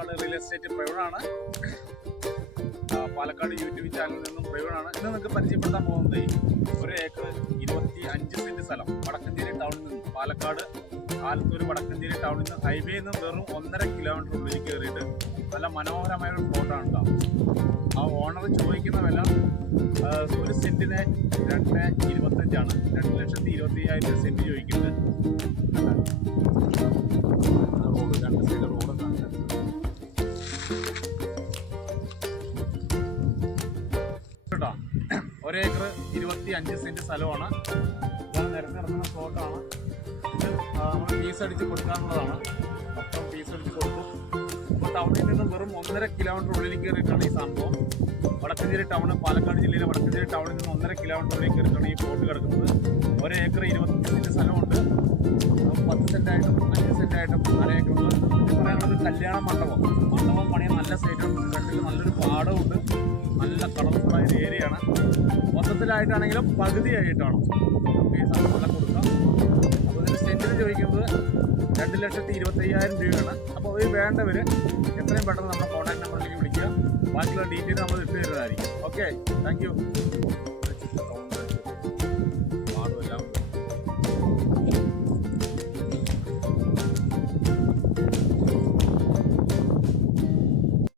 Palakkad real estate പ്രവീണാണ്. Palakkad YouTube ചാനലിൽ നിന്നും പ്രവീണാണ്. ഇന്ന് നിങ്ങൾക്ക് പരിചയപ്പെടുത്താൻ പോകുന്നത് 1 ഏക്കർ 25 സെന്റ് സ്ഥലം വടക്കഞ്ചേരി ടൗണിൽ നിന്ന്, പാലക്കാട് ആലത്തൂർ വടക്കഞ്ചേരി ടൗണിൽ നിന്ന് ഹൈവേയിൽ നിന്ന് വെറും 1.5 കിലോമീറ്റർ ഉള്ളിൽ കയറിയിട്ട് നല്ല മനോഹരമായ ഒരു പ്ലോട്ടാണ് കേട്ടോ. ആ ഓണർ ചോദിക്കുന്ന വില 1 സെന്റിന് 2.25 2,25,000 സെന്റ് ചോദിക്കുന്നത്. രണ്ട് സൈഡ് റോഡ് കേട്ടോ. 1 ഏക്കർ 25 സെന്റ് സ്ഥലമാണ്. ഇതാണ് നിരന്ന് കിടക്കുന്ന പ്ലോട്ടാണ്. ഇത് നമ്മൾ പീസ് അടിച്ച് കൊടുക്കാനുള്ളതാണ്. മൊത്തം പീസ് അടിച്ച് കൊടുക്കും. അപ്പോൾ ടൗണിൽ നിന്നും വെറും 1.5 കിലോമീറ്റർ ഉള്ളിൽ കയറിയിട്ടാണ് ഈ സംഭവം. വടക്കഞ്ചേരി ടൗൺ, പാലക്കാട് ജില്ലയിലെ വടക്കഞ്ചേരി ടൗണിൽ നിന്ന് 1.5 കിലോമീറ്റർ ഉള്ളിൽ കയറിയിട്ടാണ് ഈ പ്ലോട്ട് കിടക്കുന്നത്. 1 ഏക്കർ 25 സെന്റ് സ്ഥലമുണ്ട്. 10 സെന്റായിട്ടും 5 സെന്റായിട്ടും 1/2 ഏക്കറുണ്ട്. ഇത് പറയാനുള്ളത് കല്യാണ മണ്ഡപം പണിയാൻ നല്ല സൈറ്റും ഫ്രണ്ടിൽ നല്ലൊരു പാടമുണ്ട്. നല്ല കളർഫുള്ളായ ഒരു ഏരിയയാണ്. മൊത്തത്തിലായിട്ടാണെങ്കിലും പകുതിയായിട്ടാണ് ഈ സ്ഥലം കൊടുക്കാം. അപ്പോൾ ഇതിന് സെന്റിന് ചോദിക്കുന്നത് 2,25,000 രൂപയാണ്. അപ്പോൾ ഇത് വേണ്ടവർ എത്രയും പെട്ടെന്ന് നമ്മുടെ കോൺടാക്ട് നമ്പറിലേക്ക് വിളിക്കുക. ബാക്കിയുള്ള ഡീറ്റെയിൽ നമ്മൾ ഇട്ട് തരുന്നതായിരിക്കും. Okay, thank you.